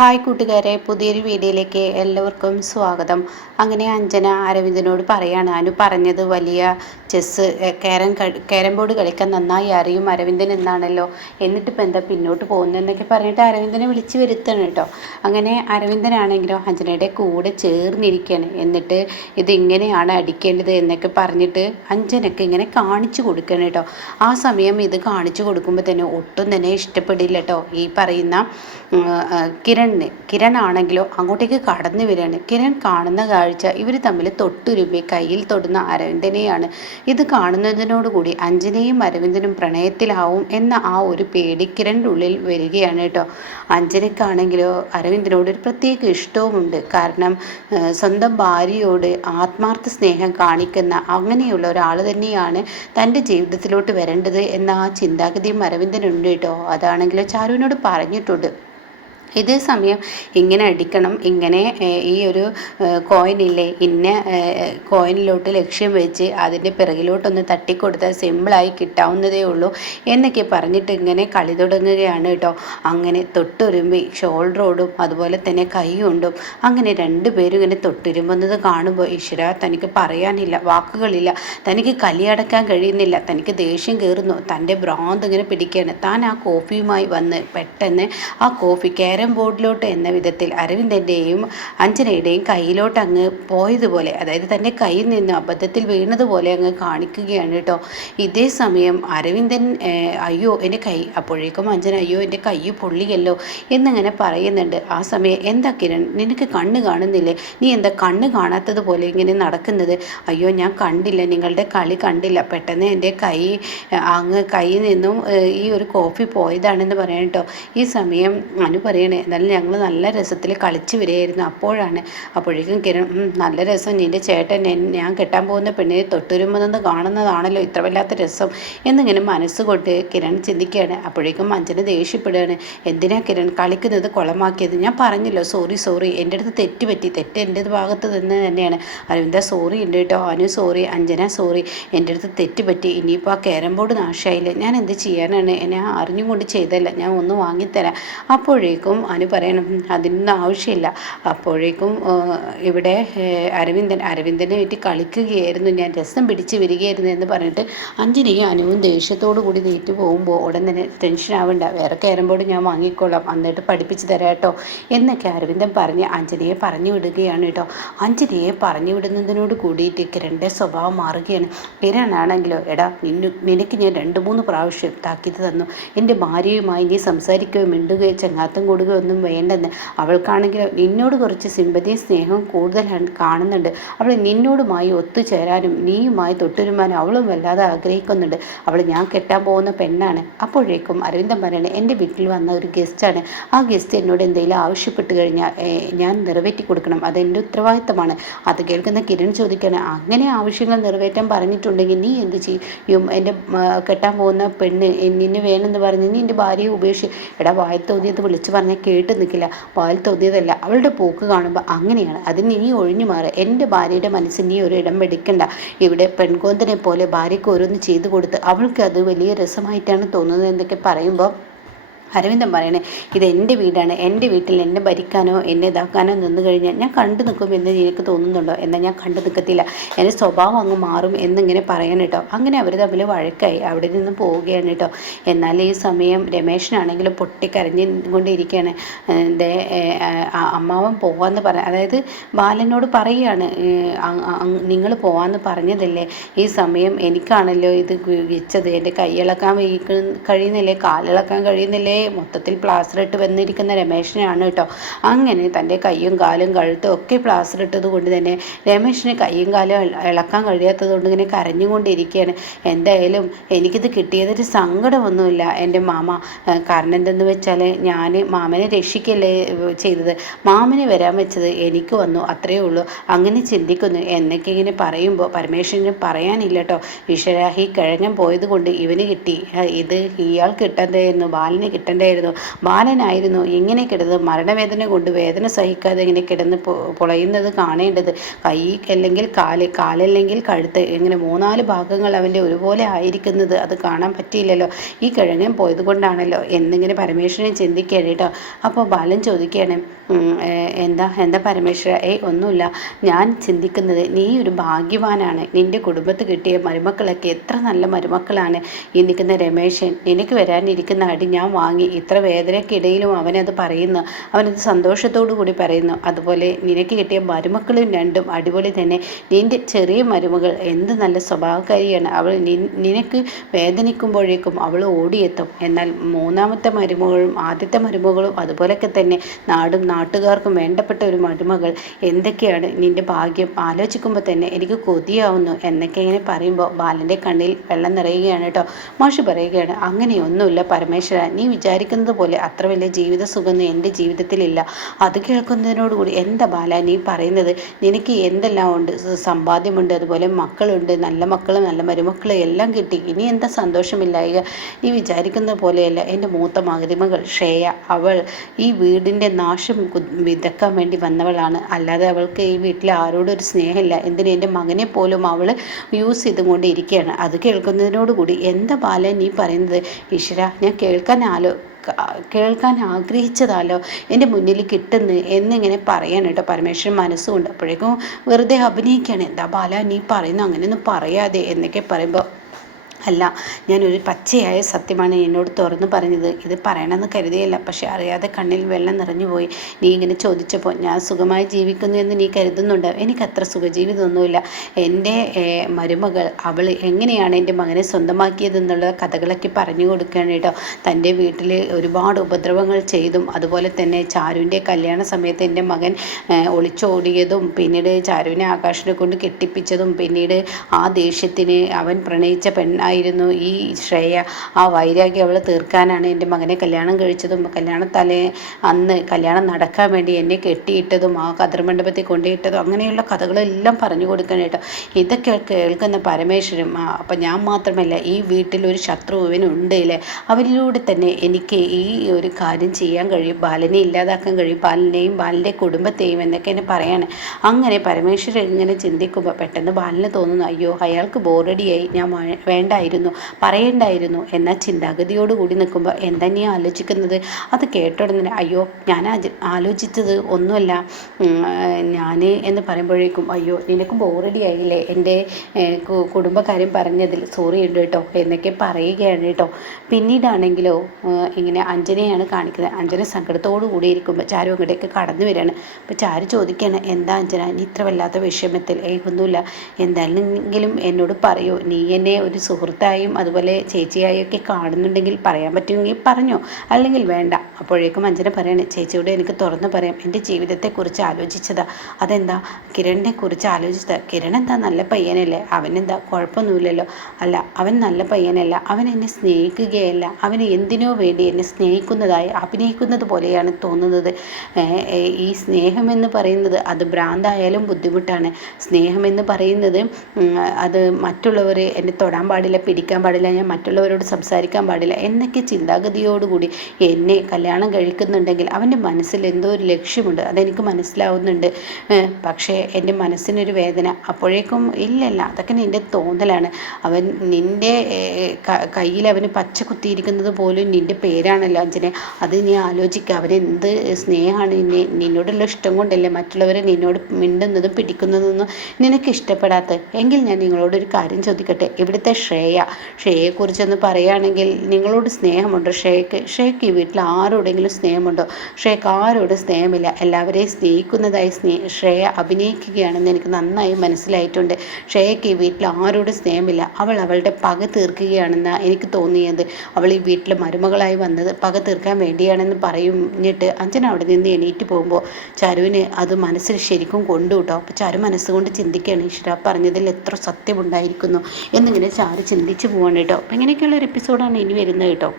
Hi കൂട്ടുകാരെ, പുതിയൊരു വീഡിയോയിലേക്ക് എല്ലാവർക്കും സ്വാഗതം. അങ്ങനെ അഞ്ജന അരവിന്ദനോട് പറയാണ്, അനു പറഞ്ഞത് വലിയ ചെസ്സ് ക്യാരം ബോർഡ് കളിക്കാൻ നന്നായി അറിയും അരവിന്ദൻ എന്നാണല്ലോ, എന്നിട്ടിപ്പോൾ എന്താ പിന്നോട്ട് പോകുന്നതെന്നൊക്കെ പറഞ്ഞിട്ട് അരവിന്ദനെ വിളിച്ച് വരുത്തണം കേട്ടോ. അങ്ങനെ അരവിന്ദനാണെങ്കിലോ അഞ്ജനയുടെ കൂടെ ചേർന്നിരിക്കുകയാണ്. എന്നിട്ട് ഇതിങ്ങനെയാണ് അടിക്കേണ്ടത് എന്നൊക്കെ പറഞ്ഞിട്ട് അഞ്ജനക്ക് ഇങ്ങനെ കാണിച്ചു കൊടുക്കണം കേട്ടോ. ആ സമയം ഇത് കാണിച്ചു കൊടുക്കുമ്പോൾ തന്നെ ഒട്ടും തന്നെ ഇഷ്ടപ്പെടില്ല കേട്ടോ ഈ പറയുന്ന കിരണാണെങ്കിലോ അങ്ങോട്ടേക്ക് കടന്നു വരികയാണ്. കിരൺ കാണുന്ന കാഴ്ച ഇവർ തമ്മിൽ തൊട്ടുരുമ്പി കയ്യിൽ തൊടുന്ന അരവിന്ദനെയാണ്. ഇത് കാണുന്നതിനോടുകൂടി അഞ്ജനയും അരവിന്ദനും പ്രണയത്തിലാവും എന്ന ആ ഒരു പേടി കിരണിൻ്റെ ഉള്ളിൽ വരികയാണ് കേട്ടോ. അഞ്ജനയ്ക്കാണെങ്കിലോ അരവിന്ദനോട് ഒരു പ്രത്യേക ഇഷ്ടവുമുണ്ട്. കാരണം സ്വന്തം ഭാര്യയോട് ആത്മാർത്ഥ സ്നേഹം കാണിക്കുന്ന അങ്ങനെയുള്ള ഒരാൾ തന്നെയാണ് തൻ്റെ ജീവിതത്തിലോട്ട് വരേണ്ടത് എന്ന ആ ചിന്താഗതിയും അരവിന്ദനുണ്ട് കേട്ടോ. അതാണെങ്കിലോ ചാരുവിനോട് പറഞ്ഞിട്ടുണ്ട്. ഇതേ സമയം ഇങ്ങനെ അടിക്കണം, ഇങ്ങനെ ഈ ഒരു കോയിനില്ലേ ഇന്ന കോയിനിലോട്ട് ലക്ഷ്യം വെച്ച് അതിൻ്റെ പിറകിലോട്ടൊന്ന് തട്ടിക്കൊടുത്താൽ സിമ്പിളായി കിട്ടാവുന്നതേ ഉള്ളൂ എന്നൊക്കെ പറഞ്ഞിട്ട് ഇങ്ങനെ കളി തുടങ്ങുകയാണ് കേട്ടോ. അങ്ങനെ തൊട്ടുരുമ്പി ഷോൾഡറോടും അതുപോലെ തന്നെ കൈകൊണ്ടും അങ്ങനെ രണ്ടുപേരും ഇങ്ങനെ തൊട്ടുരുമ്പുന്നത് കാണുമ്പോൾ ഈശ്വര, തനിക്ക് പറയാനില്ല, വാക്കുകളില്ല, തനിക്ക് കലിയടക്കാൻ കഴിയുന്നില്ല, തനിക്ക് ദേഷ്യം കയറുന്നു, തൻ്റെ ഭ്രാന്ത് ഇങ്ങനെ പിടിക്കുകയാണ്. താൻ ആ കോഫിയുമായി വന്ന് പെട്ടെന്ന് ആ കോഫി ക്യാരം ബോർഡിലോട്ട് എന്ന വിധത്തിൽ അരവിന്ദൻ്റെയും അഞ്ജനയുടെയും കയ്യിലോട്ട് അങ്ങ് പോയതുപോലെ, അതായത് തൻ്റെ കയ്യിൽ നിന്ന് അബദ്ധത്തിൽ വീണതുപോലെ അങ്ങ് കാണിക്കുകയാണ് കേട്ടോ. ഇതേ സമയം അരവിന്ദൻ അയ്യോ എൻ്റെ കൈ, അപ്പോഴേക്കും അഞ്ജന അയ്യോ എൻ്റെ കൈ പൊള്ളിയല്ലോ എന്നിങ്ങനെ പറയുന്നുണ്ട്. ആ സമയം എന്താ കിരൺ, നിനക്ക് കണ്ണ് കാണുന്നില്ലേ, നീ എന്താ കണ്ണ് കാണാത്തതുപോലെ ഇങ്ങനെ നടക്കുന്നത്? അയ്യോ ഞാൻ കണ്ടില്ല, നിങ്ങളുടെ കളി കണ്ടില്ല, പെട്ടെന്ന് എൻ്റെ കൈ അങ്ങ് കയ്യിൽ നിന്നും ഈ ഒരു കോഫി പോയതാണെന്ന് പറയാം കേട്ടോ. ഈ സമയം അനു പറയണേ, എന്നാലും ഞങ്ങൾ നല്ല രസത്തിൽ കളിച്ച് വരികയായിരുന്നു. അപ്പോഴേക്കും കിരൺ നല്ല രസം, നിൻ്റെ ചേട്ടൻ ഞാൻ കെട്ടാൻ പോകുന്ന പെണ്ണിനെ തൊട്ടുരുമ്പെന്ന് കാണുന്നതാണല്ലോ ഇത്ര വല്ലാത്ത രസം എന്നിങ്ങനെ മനസ്സുകൊണ്ട് കിരൺ ചിന്തിക്കുകയാണ്. അപ്പോഴേക്കും അഞ്ജന ദേഷ്യപ്പെടുകയാണ്. എന്തിനാ കിരൺ കളിക്കുന്നത് കുളമാക്കിയത്? ഞാൻ പറഞ്ഞല്ലോ സോറി, എൻ്റെ അടുത്ത് തെറ്റുപറ്റി, തെറ്റ് എൻ്റെ ഭാഗത്ത് നിന്ന് തന്നെയാണ്. അരവിന്ദ സോറി ഉണ്ട് കേട്ടോ, അനു സോറി, അഞ്ജന സോറി, എൻ്റെ അടുത്ത് തെറ്റുപറ്റി. ഇനിയിപ്പോൾ ആ ക്യാരം ബോർഡ് നാശമായില്ലേ, ഞാൻ എന്ത് ചെയ്യാനാണ്, ഞാൻ അറിഞ്ഞും കൊണ്ട് ചെയ്തല്ല, ഞാൻ ഒന്ന് വാങ്ങിത്തരാം. അപ്പോഴേക്കും അനു പറയണം അതിനൊന്നും ആവശ്യമില്ല. അപ്പോഴേക്കും ഇവിടെ അരവിന്ദനെ പറ്റി കളിക്കുകയായിരുന്നു, ഞാൻ രസം പിടിച്ച് വരികയായിരുന്നു എന്ന് പറഞ്ഞിട്ട് അഞ്ജനയും അനുവും ദേഷ്യത്തോടു കൂടി നീറ്റ് പോകുമ്പോൾ ഉടൻ തന്നെ ടെൻഷൻ ആവണ്ട, വേറെ ക്യാരം ബോർഡ് ഞാൻ വാങ്ങിക്കോളാം, എന്നിട്ട് പഠിപ്പിച്ച് തരാം കേട്ടോ എന്നൊക്കെ അരവിന്ദൻ പറഞ്ഞ് അഞ്ജനയെ പറഞ്ഞു വിടുകയാണ് കേട്ടോ. അഞ്ജനയെ പറഞ്ഞു വിടുന്നതിനോട് കൂടിയിട്ട് കിരണിൻ്റെ സ്വഭാവം മാറുകയാണ്. കിരണാണെങ്കിലോ എടാ നിനക്ക് ഞാൻ 2-3 പ്രാവശ്യം താക്കീത് തന്നു, എൻ്റെ ഭാര്യയുമായി നീ സംസാരിക്കുകയോ മിണ്ടുകയോ ചങ്ങാത്തം കൂടുകയോ ഒന്നും വേണ്ടെന്ന്. അവൾക്കാണെങ്കിൽ നിന്നോട് കുറച്ച് സിമ്പതിയും സ്നേഹവും കൂടുതലാണ് കാണുന്നുണ്ട്. അവൾ നിന്നോടുമായി ഒത്തുചേരാനും നീയുമായി തൊട്ടുരുമാനും അവളും വല്ലാതെ ആഗ്രഹിക്കുന്നുണ്ട്. അവൾ ഞാൻ കെട്ടാൻ പോകുന്ന പെണ്ണാണ്. അപ്പോഴേക്കും അരവിന്ദൻ പറയണേ, എൻ്റെ വീട്ടിൽ വന്ന ഒരു ഗസ്റ്റാണ്, ആ ഗസ്റ്റ് എന്നോട് എന്തെങ്കിലും ആവശ്യപ്പെട്ട് കഴിഞ്ഞാൽ ഞാൻ നിറവേറ്റി കൊടുക്കണം, അതെൻ്റെ ഉത്തരവാദിത്തമാണ്. അത് കേൾക്കുന്ന കിരൺ ചോദിക്കുകയാണ്, അങ്ങനെ ആവശ്യങ്ങൾ നിറവേറ്റാൻ പറഞ്ഞിട്ടുണ്ടെങ്കിൽ നീ എന്ത് ചെയ്യും? എൻ്റെ കെട്ടാൻ പോകുന്ന പെണ്ണ് നിന്നെ വേണമെന്ന് പറഞ്ഞ് നീ എൻ്റെ ഭാര്യയെ ഉപേക്ഷിച്ച് എടാ വായിൽ തോന്നിയത് വിളിച്ചു പറഞ്ഞാൽ കേട്ട് നിൽക്കില്ല, വായിൽ തോന്നിയതല്ല, അവളുടെ പോക്ക് കാണുമ്പോൾ അങ്ങനെയാണ്, അതിന് നീ ഒഴിഞ്ഞു മാറുക. എൻ്റെ ഭാര്യയുടെ മനസ്സിൽ നീ ഒരു ഇടം എടുക്കണ്ട. ഇവിടെ പെൺകോന്തനെ പോലെ ഭാര്യയ്ക്ക് ഓരോന്ന് ചെയ്തു കൊടുത്ത് അവൾക്ക് അത് വലിയ രസമായിട്ടാണ് തോന്നുന്നത് എന്നൊക്കെ പറയുമ്പോൾ അരവിന്ദൻ പറയണേ, ഇത് എൻ്റെ വീടാണ്, എൻ്റെ വീട്ടിൽ എന്നെ ഭരിക്കാനോ എന്നെ ഇതാക്കാനോ നിന്ന് കഴിഞ്ഞാൽ ഞാൻ കണ്ടു നിൽക്കും എന്ന് നിനക്ക് തോന്നുന്നുണ്ടോ? എന്നാൽ ഞാൻ കണ്ടു നിൽക്കത്തില്ല, എൻ്റെ സ്വഭാവം അങ്ങ് മാറും എന്നിങ്ങനെ പറയാൻ കേട്ടോ. അങ്ങനെ അവർ തമ്മിൽ വഴക്കായി അവിടെ നിന്ന് പോവുകയാണ് കേട്ടോ. എന്നാൽ ഈ സമയം രമേശനാണെങ്കിലും പൊട്ടിക്കരഞ്ഞു കൊണ്ടിരിക്കുകയാണ്. എൻ്റെ അമ്മാവൻ പോകാമെന്ന് അതായത് ബാലനോട് പറയുകയാണ്, നിങ്ങൾ പോകാമെന്ന് പറഞ്ഞതല്ലേ, ഈ സമയം എനിക്കാണല്ലോ ഇത് വെച്ചത്, എൻ്റെ കൈയിളക്കാൻ കഴിയുന്നില്ലേ, കാലിളക്കാൻ കഴിയുന്നില്ലേ, മൊത്തത്തിൽ പ്ലാസ്റ്റർ ഇട്ട് വന്നിരിക്കുന്ന രമേശനാണ് കേട്ടോ. അങ്ങനെ തൻ്റെ കയ്യും കാലും കഴുത്തും ഒക്കെ പ്ലാസ്റ്റർ ഇട്ടത് കൊണ്ട് തന്നെ രമേശന് കയ്യും കാലും ഇളക്കാൻ കഴിയാത്തത് കൊണ്ട് ഇങ്ങനെ കരഞ്ഞുകൊണ്ടിരിക്കുകയാണ്. എന്തായാലും എനിക്കിത് കിട്ടിയതൊരു സങ്കടമൊന്നുമില്ല എൻ്റെ മാമ. കാരണം എന്തെന്ന് വെച്ചാൽ ഞാൻ മാമനെ രക്ഷിക്കല്ലേ ചെയ്തത്, മാമനെ വരാൻ വെച്ചത് എനിക്ക് വന്നു, അത്രയേ ഉള്ളൂ, അങ്ങനെ ചിന്തിക്കുന്നു എന്നൊക്കെ ഇങ്ങനെ പറയുമ്പോൾ പരമേശ്വരന് പറയാനില്ല കേട്ടോ. ഈശ്വര, ഈ കിഴങ്ങൻ പോയത് കൊണ്ട് ഇവന് കിട്ടി, ഇത് ഇയാൾ കിട്ടേണ്ടതായിരുന്നു, ബാലിന് കിട്ട ഏട്ടൻ്റെ ആയിരുന്നു. ബാലനായിരുന്നു ഇങ്ങനെ കിടന്ന് മരണവേദന കൊണ്ട് വേദന സഹിക്കാതെ ഇങ്ങനെ കിടന്ന് പൊളയുന്നത് കാണേണ്ടത്. കൈ അല്ലെങ്കിൽ കാലല്ലെങ്കിൽ കഴുത്ത്, ഇങ്ങനെ 3-4 ഭാഗങ്ങൾ അവൻ്റെ ഒരുപോലെ ആയിരിക്കുന്നത് അത് കാണാൻ പറ്റിയില്ലല്ലോ. ഈ കിഴങ്ങൻ പോയത് കൊണ്ടാണല്ലോ എന്നിങ്ങനെ പരമേശ്വരൻ ചിന്തിക്കുകയാണ് കേട്ടോ. അപ്പോൾ ബാലൻ ചോദിക്കുകയാണ്, എന്താ എന്താ പരമേശ്വര? ഒന്നുമില്ല, ഞാൻ ചിന്തിക്കുന്നത് നീ ഒരു ഭാഗ്യവാനാണ്. നിൻ്റെ കുടുംബത്ത് കിട്ടിയ മരുമക്കളൊക്കെ എത്ര നല്ല മരുമക്കളാണ്. ഈ നിൽക്കുന്ന രമേശൻ, നിനക്ക് വരാനിരിക്കുന്ന അടി ഞാൻ വാങ്ങി. ഇത്ര വേദനയ്ക്കിടയിലും അവനത് പറയുന്നു, അവനത് സന്തോഷത്തോടു കൂടി പറയുന്നു. അതുപോലെ നിനക്ക് കിട്ടിയ മരുമക്കളും രണ്ടും അടിപൊളി തന്നെ. നിൻ്റെ ചെറിയ മരുമകൾ എന്ത് നല്ല സ്വഭാവക്കാരിയാണ്. അവൾ നിനക്ക് വേദനിക്കുമ്പോഴേക്കും അവൾ ഓടിയെത്തും. എന്നാൽ മൂന്നാമത്തെ മരുമകളും ആദ്യത്തെ മരുമകളും അതുപോലൊക്കെ തന്നെ നാടും നാട്ടുകാർക്കും വേണ്ടപ്പെട്ട ഒരു മരുമകൾ. എന്തൊക്കെയാണ് നിൻ്റെ ഭാഗ്യം, ആലോചിക്കുമ്പോൾ തന്നെ എനിക്ക് കൊതിയാവുന്നു എന്നൊക്കെ ഇങ്ങനെ പറയുമ്പോൾ ബാലൻ്റെ കണ്ണിൽ വെള്ളം നിറയുകയാണ് കേട്ടോ. മാഷ് പറയുകയാണ്, അങ്ങനെയൊന്നുമില്ല പരമേശ്വര, നീ വിചാരിക്കുന്നത് പോലെ അത്ര വലിയ ജീവിത സുഖമൊന്നും എൻ്റെ ജീവിതത്തിലില്ല. അത് കേൾക്കുന്നതിനോടുകൂടി എന്താ ബാല നീ പറയുന്നത്? നിനക്ക് എന്തെല്ലാം ഉണ്ട്, സമ്പാദ്യമുണ്ട്, അതുപോലെ മക്കളുണ്ട്, നല്ല മക്കളും നല്ല മരുമക്കളും എല്ലാം കിട്ടി. ഇനി എന്താ സന്തോഷമില്ലായിക? നീ വിചാരിക്കുന്ന പോലെയല്ല എൻ്റെ മൂത്ത മരുമകൾ ശ്രേയ. അവൾ ഈ വീടിൻ്റെ നാശം വിതക്കാൻ വേണ്ടി വന്നവളാണ്. അല്ലാതെ അവൾക്ക് ഈ വീട്ടിൽ ആരോടും ഒരു സ്നേഹമില്ല. എന്തിന് എൻ്റെ മകനെ പോലും അവൾ യൂസ് ചെയ്തുകൊണ്ട് ഇരിക്കുകയാണ്. അത് കേൾക്കുന്നതിനോടുകൂടി എന്താ ബാല നീ പറയുന്നത്? ഈശ്വര, ഞാൻ കേൾക്കാൻ ആഗ്രഹിച്ചതാലോ എൻ്റെ മുന്നിൽ കിട്ടുന്നു എന്നിങ്ങനെ പറയാണ് കേട്ടോ പരമേശ്വരൻ മനസ്സുകൊണ്ട്. അപ്പോഴേക്കും വെറുതെ അഭിനയിക്കുകയാണ്. എന്താ ബാല നീ പറയുന്നു, അങ്ങനെയൊന്നും പറയാതെ എന്നൊക്കെ പറയുമ്പോൾ, അല്ല, ഞാനൊരു പച്ചയായ സത്യമാണ് എന്നോട് തുറന്നു പറഞ്ഞത്. ഇത് പറയണമെന്ന് കരുതിയല്ല, പക്ഷെ അറിയാതെ കണ്ണിൽ വെള്ളം നിറഞ്ഞു പോയി. നീ ഇങ്ങനെ ചോദിച്ചപ്പോൾ ഞാൻ സുഖമായി ജീവിക്കുന്നു എന്ന് നീ കരുതുന്നുണ്ട്. എനിക്കത്ര സുഖജീവിതമൊന്നുമില്ല. എൻ്റെ മരുമകൾ അവൾ എങ്ങനെയാണ് എൻ്റെ മകനെ സ്വന്തമാക്കിയതെന്നുള്ള കഥകളൊക്കെ പറഞ്ഞു കൊടുക്കുകയാണ് കേട്ടോ. തൻ്റെ വീട്ടിൽ ഒരുപാട് ഉപദ്രവങ്ങൾ ചെയ്തും, അതുപോലെ തന്നെ ചാരുവിൻ്റെ കല്യാണ സമയത്ത് എൻ്റെ മകൻ ഒളിച്ചോടിയതും, പിന്നീട് ചാരുവിനെ ആകാശിനെ കൊണ്ട് കെട്ടിപ്പിച്ചതും, പിന്നീട് ആ ദേഷ്യത്തിന് അവൻ പ്രണയിച്ച പെണ്ണായിരുന്നു ഈ ശ്രേയ. ആ വൈരാഗ്യം അവൾ തീർക്കാനാണ് എൻ്റെ മകനെ കല്യാണം കഴിച്ചതും, അന്ന് കല്യാണം നടക്കാൻ വേണ്ടി എന്നെ കെട്ടിയിട്ടതും, ആ കതിർമണ്ഡപത്തിൽ കൊണ്ടുപോയിട്ടതും, അങ്ങനെയുള്ള കഥകളെല്ലാം പറഞ്ഞു കൊടുക്കണം കേട്ടോ. ഇതൊക്കെ കേൾക്കുന്ന പരമേശ്വരൻ, അപ്പം ഞാൻ മാത്രമല്ല, ഈ വീട്ടിലൊരു ശത്രു ഇവനുണ്ട് അല്ലേ, അവരിലൂടെ തന്നെ എനിക്ക് ഈ ഒരു കാര്യം ചെയ്യാൻ കഴിയും, ബാലനെ ഇല്ലാതാക്കാൻ കഴിയും, ബാലനെയും ബാലൻ്റെ കുടുംബത്തെയും എന്നൊക്കെ എന്നെ പറയാണ്. അങ്ങനെ പരമേശ്വരൻ ഇങ്ങനെ ചിന്തിക്കുമ്പോൾ പെട്ടെന്ന് ബാലന് തോന്നുന്നു, അയ്യോ അയാൾക്ക് ബോറടിയായി, ഞാൻ പറയണ്ടായിരുന്നു എന്ന ചിന്താഗതിയോടുകൂടി നിൽക്കുമ്പോൾ, എന്താ നീ ആലോചിക്കുന്നത്? അത് കേട്ടോടുന്നതിന്, അയ്യോ ഞാൻ ആലോചിച്ചത് ഒന്നുമല്ല, ഞാൻ എന്ന് പറയുമ്പോഴേക്കും, അയ്യോ നിനക്ക് ബോറടി ആയില്ലേ എൻ്റെ കുടുംബക്കാര്യം പറഞ്ഞതിൽ, സോറി ഉണ്ട് കേട്ടോ എന്നൊക്കെ പറയുകയാണ് കേട്ടോ. പിന്നീടാണെങ്കിലോ ഇങ്ങനെ അഞ്ജനയാണ് കാണിക്കുന്നത്. അഞ്ജന സങ്കടത്തോടു കൂടി ഇരിക്കുമ്പോൾ ചാരു അങ്ങോട്ടേക്ക് കടന്നു വരികയാണ്. അപ്പോൾ ചാരു ചോദിക്കുകയാണ്, എന്താ അഞ്ജന നീ ഇത്ര വല്ലാത്ത വിഷമത്തിൽ? ഒന്നുമില്ല, എന്തായാലും എന്നോട് പറയൂ, നീ എന്നെ ഒരു സുഹൃത്തായും അതുപോലെ ചേച്ചിയായും ഒക്കെ കാണുന്നുണ്ടെങ്കിൽ പറയാൻ പറ്റുമെങ്കിൽ പറഞ്ഞോ, അല്ലെങ്കിൽ വേണ്ട. അപ്പോഴേക്കും അഞ്ജന പറയാണ്, ചേച്ചിയോട് എനിക്ക് തുറന്നു പറയാം, എൻ്റെ ജീവിതത്തെക്കുറിച്ച് ആലോചിച്ചതാ. അതെന്താ? കിരണിനെ കുറിച്ച് ആലോചിച്ചതാ. കിരൺ എന്താ നല്ല പയ്യനല്ലേ, അവനെന്താ കുഴപ്പമൊന്നുമില്ലല്ലോ. അല്ല, അവൻ നല്ല പയ്യനല്ല, അവൻ എന്നെ സ്നേഹിക്കുകയല്ല, അവന് എന്തിനോ വേണ്ടി എന്നെ സ്നേഹിക്കുന്നതായി അഭിനയിക്കുന്നത് പോലെയാണ് തോന്നുന്നത്. ഈ സ്നേഹമെന്ന് പറയുന്നത് അത് ഭ്രാന്തായാലും ബുദ്ധിമുട്ടാണ്. സ്നേഹമെന്ന് പറയുന്നത് അത് മറ്റുള്ളവർ എന്നെ തൊടാൻ പാടില്ല, പിടിക്കാൻ പാടില്ല, ഞാൻ മറ്റുള്ളവരോട് സംസാരിക്കാൻ പാടില്ല എന്നൊക്കെ ചിന്താഗതിയോടുകൂടി എന്നെ കല്യാണം കഴിക്കുന്നുണ്ടെങ്കിൽ അവൻ്റെ മനസ്സിൽ എന്തോ ഒരു ലക്ഷ്യമുണ്ട്, അതെനിക്ക് മനസ്സിലാവുന്നുണ്ട്. പക്ഷേ എൻ്റെ മനസ്സിനൊരു വേദന. അപ്പോഴേക്കും ഇല്ലല്ല, അതൊക്കെ നിൻ്റെ തോന്നലാണ്. അവൻ നിൻ്റെ കയ്യിൽ അവന് പച്ച കുത്തിയിരിക്കുന്നത് പോലും നിൻ്റെ പേരാണല്ലോ അഞ്ജനെ. അത് നീ ആലോചിക്കുക. അവനെന്ത് സ്നേഹമാണ് നിന്നോടുള്ള ഇഷ്ടം കൊണ്ടല്ലേ മറ്റുള്ളവരെ നിന്നോട് മിണ്ടുന്നതും പിടിക്കുന്നതൊന്നും നിനക്ക് ഇഷ്ടപ്പെടാത്തത്. എങ്കിൽ ഞാൻ നിങ്ങളോടൊരു കാര്യം ചോദിക്കട്ടെ, ഇവിടുത്തെ ശ്രേയയെക്കുറിച്ചൊന്ന് പറയുകയാണെങ്കിൽ നിങ്ങളോട് സ്നേഹമുണ്ടോ ശ്രേയക്ക് ഈ വീട്ടിൽ ആരോടെങ്കിലും സ്നേഹമുണ്ടോ? ശ്രേയക്ക് ആരോടും സ്നേഹമില്ല. എല്ലാവരെയും സ്നേഹിക്കുന്നതായി ശ്രേയ അഭിനയിക്കുകയാണെന്ന് എനിക്ക് നന്നായി മനസ്സിലായിട്ടുണ്ട്. ശ്രേയക്ക് ഈ വീട്ടിൽ ആരോടും സ്നേഹമില്ല. അവൾ അവളുടെ പക തീർക്കുകയാണെന്നാണ് എനിക്ക് തോന്നിയത്. അവൾ ഈ വീട്ടിൽ മരുമകളായി വന്നത് പക തീർക്കാൻ വേണ്ടിയാണെന്ന് പറഞ്ഞിട്ട് അഞ്ജന അവിടെ നിന്ന് എണീറ്റ് പോകുമ്പോൾ ചരുവിന് അത് മനസ്സിൽ ശരിക്കും കൊണ്ടു കേട്ടോ. അപ്പോൾ ചരു മനസ്സുകൊണ്ട് ചിന്തിക്കുകയാണ്, ഈശ്വര പറഞ്ഞതിൽ എത്ര സത്യമുണ്ടായിരിക്കുന്നു എന്നിങ്ങനെ ചാരു ചിന്തിച്ച് പോവാണ് കേട്ടോ. അപ്പം ഇങ്ങനെയൊക്കെയുള്ള ഒരു എപ്പിസോഡാണ് ഇനി വരുന്നത് കേട്ടോ.